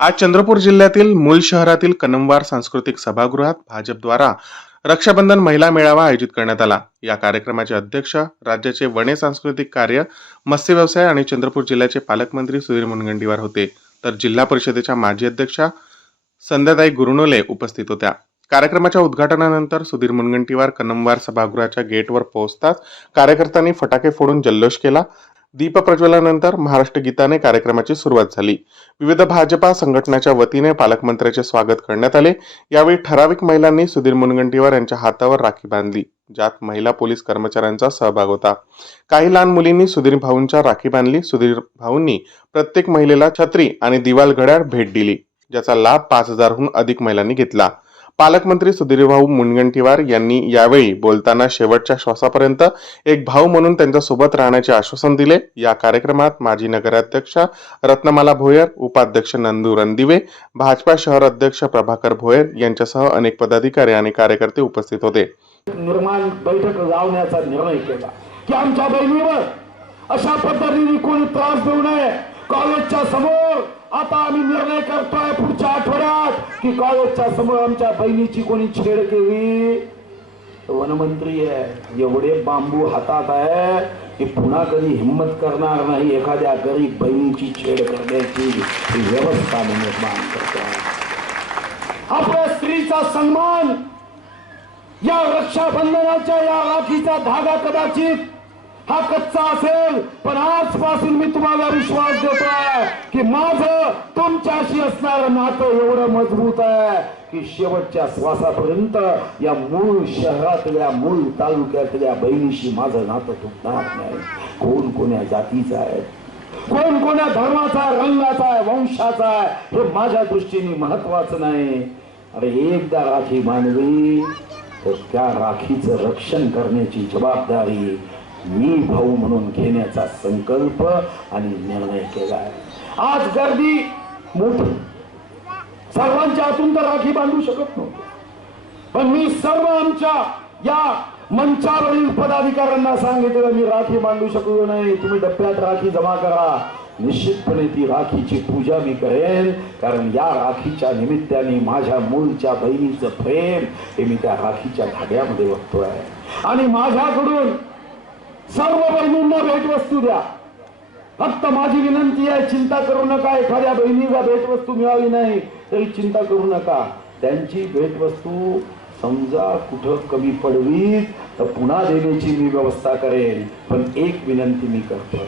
आज चंद्रपूर जिल्ह्यातील मूल शहरातील कनमवार सांस्कृतिक सभागृहात भाजपद्वारा रक्षाबंधन महिला मेळावा आयोजित करण्यात आला. या कार्यक्रमाचे अध्यक्ष राज्याचे वने सांस्कृतिक कार्य मत्स्य व्यवसाय आणि चंद्रपूर जिल्ह्याचे पालकमंत्री सुधीर मुनगंटीवार होते. तर जिल्हा परिषदेच्या माजी अध्यक्षा संध्याताई गुरुनोले उपस्थित होत्या. कार्यक्रमाच्या उद्घाटनानंतर सुधीर मुनगंटीवार कनमवार सभागृहाच्या गेटवर पोहोचताच कार्यकर्त्यांनी फटाके फोडून जल्लोष केला दीप प्रज्वलनानंतर महाराष्ट्र गीताने कार्यक्रमाची सुरुवात झाली. विविध भाजपा संघटनाच्या वतीने पालकमंत्र्याचे स्वागत करण्यात आले. यावेळी ठराविक महिलांनी सुधीर मुनगंटीवार यांच्या हातावर राखी बांधली ज्यात महिला पोलीस कर्मचाऱ्यांचा सहभाग होता. काही लहान मुलींनी सुधीर भाऊंच्या राखी बांधली. सुधीर भाऊंनी प्रत्येक महिलेला छत्री आणि दिवाल घड्याळ भेट दिली ज्याचा लाभ पाच हजारहून अधिक महिलांनी घेतला. पालकमंत्री सुधीरभाऊ मुनगंटीवार यांनी यावेळी बोलताना शेवटच्या श्वासापर्यंत एक भाऊ म्हणून त्यांच्यासोबत राहण्याचे आश्वासन दिले. या कार्यक्रमात माजी नगराध्यक्षा रत्नमाला भोयर उपाध्यक्ष नंदू रणदिवे भाजपा शहर अध्यक्ष प्रभाकर भोयर यांच्यासह अनेक पदाधिकारी आणि कार्यकर्ते उपस्थित होते. निर्माण बैठक लावण्याचा निर्णय केला. की आमच्या बहिणीवर अशा पद्धतीने कोणी त्रास देऊ नये. कॉलेजच्या समोर आता आम्ही निर्णय करतोय पुढच्या आठवड्यात. की समोर आमच्या बहिणीची कोणी छेड केली? वनमंत्री आहे. एवढे बांबू हातात आहे की पुन्हा कधी हिंमत करणार नाही एखाद्या गरीब बहिणीची छेड करण्याची ही व्यवस्था निर्माण करतो. आपल्या स्त्रीचा सन्मान या रक्षाबंधनाच्या या राखीचा धागा कदाचित हा कच्चा असेल पण आजपासून मी तुम्हाला विश्वास देतो की माझं तुमच्याशी असणारं नातं एवढं मजबूत आहे की शेवटच्या श्वासापर्यंत या मूळ शहरातल्या मूळ तालुक्यातल्या बहिणीशी माझं नातं तुटणार नाही. कोण कोण्या जातीचं आहे? कोण कोण्या धर्माचा रंगाचा आहे वंशाचा आहे हे माझ्या दृष्टीने महत्वाचं नाही. अरे एकदा राखी मानवी तर त्या राखीचं रक्षण करण्याची जबाबदारी मी भाऊ म्हणून घेण्याचा संकल्प आणि निर्णय केला आहे. आज गर्दी मोठी. सर्वांच्या हातून तर राखी बांधू शकत नव्हतो. पण मी सर्व आमच्या या मंचावरील पदाधिकाऱ्यांना सांगितलं मी राखी बांधू शकलो नाही तुम्ही डब्यात राखी जमा करा. निश्चितपणे ती राखीची पूजा मी करेन. कारण या राखीच्या निमित्ताने माझ्या मूळच्या बहिणीचं प्रेम हे मी त्या राखीच्या धाग्यामध्ये बघतोय आणि माझ्याकडून सर्व बहिणींना भेटवस्तू द्या. फक्त माझी विनंती आहे चिंता करू नका एखाद्या बहिणीला भेटवस्तू मिळाली नाही तरी चिंता करू नका. त्यांची भेटवस्तू समजा कुठं कमी पडवी तर पुन्हा देण्याची मी व्यवस्था करेन. पण एक विनंती मी करतोय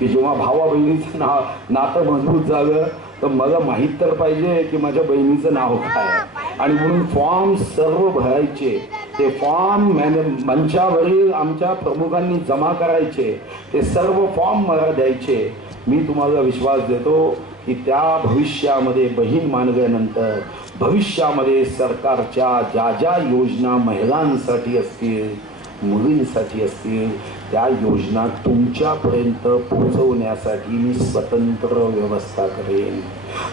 की जेव्हा भावा बहिणीचं ना नातं मजबूत झालं तर मला माहीत तर पाहिजे की माझ्या बहिणीचं नाव काय आहे. आणि म्हणून फॉर्म सर्व भरायचे. ते फॉर्म मॅने मंचावरील आमच्या प्रमुखांनी जमा करायचे ते सर्व फॉर्म मला द्यायचे. मी तुम्हाला विश्वास देतो की त्या भविष्यामध्ये बहीण मानल्यानंतर भविष्यामध्ये सरकारच्या ज्या ज्या योजना महिलांसाठी असतील मुलींसाठी असतील त्या योजना तुमच्यापर्यंत पोहोचवण्यासाठी मी स्वतंत्र व्यवस्था करेन.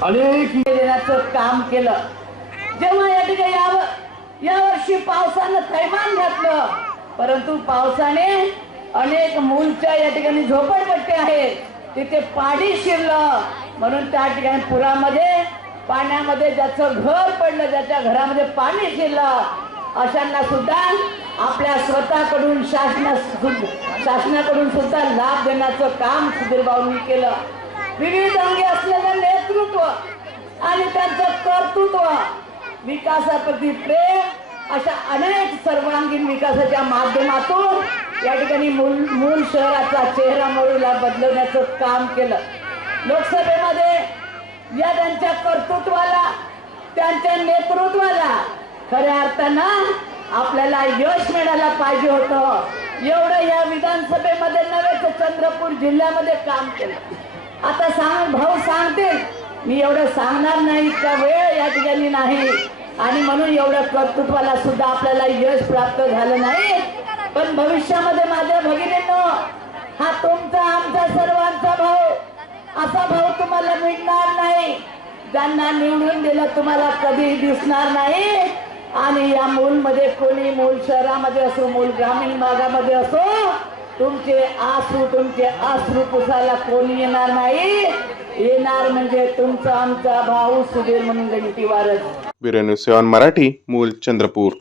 अनेक देण्याचं काम केलं. जेव्हा या ठिकाणी यावं या वर्षी पावसानं थैमान घातलं. परंतु पावसाने अनेक मूलच्या या ठिकाणी झोपडपट्टी आहेत. तिथे पाणी शिरलं. म्हणून त्या ठिकाणी पुरामध्ये पाण्यामध्ये ज्याचं घर पडलं ज्याच्या घरामध्ये पाणी शिरलं अशांना सुद्धा आपल्या स्वतःकडून शासना शासनाकडून सुद्धा लाभ देण्याचं काम सुधीर केलं. विविध अंगी असलेलं नेतृत्व आणि त्यांचं कर्तृत्व विकासाप्रती प्रेम अशा अनेक सर्वांगीण विकासाच्या माध्यमातून या ठिकाणी मूल मूल शहराचा चेहरा मोळीला बदलवण्याचं काम केलं. लोकसभेमध्ये या त्यांच्या कर्तृत्वाला त्यांच्या नेतृत्वाला खऱ्या अर्थानं आपल्याला यश मिळायला पाहिजे होतं. एवढं या विधानसभेमध्ये नव्हे तर चंद्रपूर जिल्ह्यामध्ये काम केलं. आता सांग भाऊ सांगतील मी एवढं सांगणार नाही इतका वेळ या ठिकाणी नाही. आणि म्हणून एवढ्या कर्तृत्वाला सुद्धा आपल्याला यश प्राप्त झालं नाही. पण भविष्यामध्ये माझ्या भगिनींनो हा तुमचा आमचा सर्वांचा भाऊ असा भाऊ तुम्हाला मिळणार नाही. ज्यांना निवडून दिलं तुम्हाला कधी दिसणार नाही. आणि या मूलमध्ये कोणी मूल शहरामध्ये असो मूल ग्रामीण भागामध्ये असो तुमचे आसू तुमचे आसरू पुसायला कोणी येणार नाही. येणार म्हणजे तुमचा आमचा भाऊ सुधीर म्हणून गणती वारस. ब्युरो न्यूज सेवन मराठी मूल चंद्रपूर.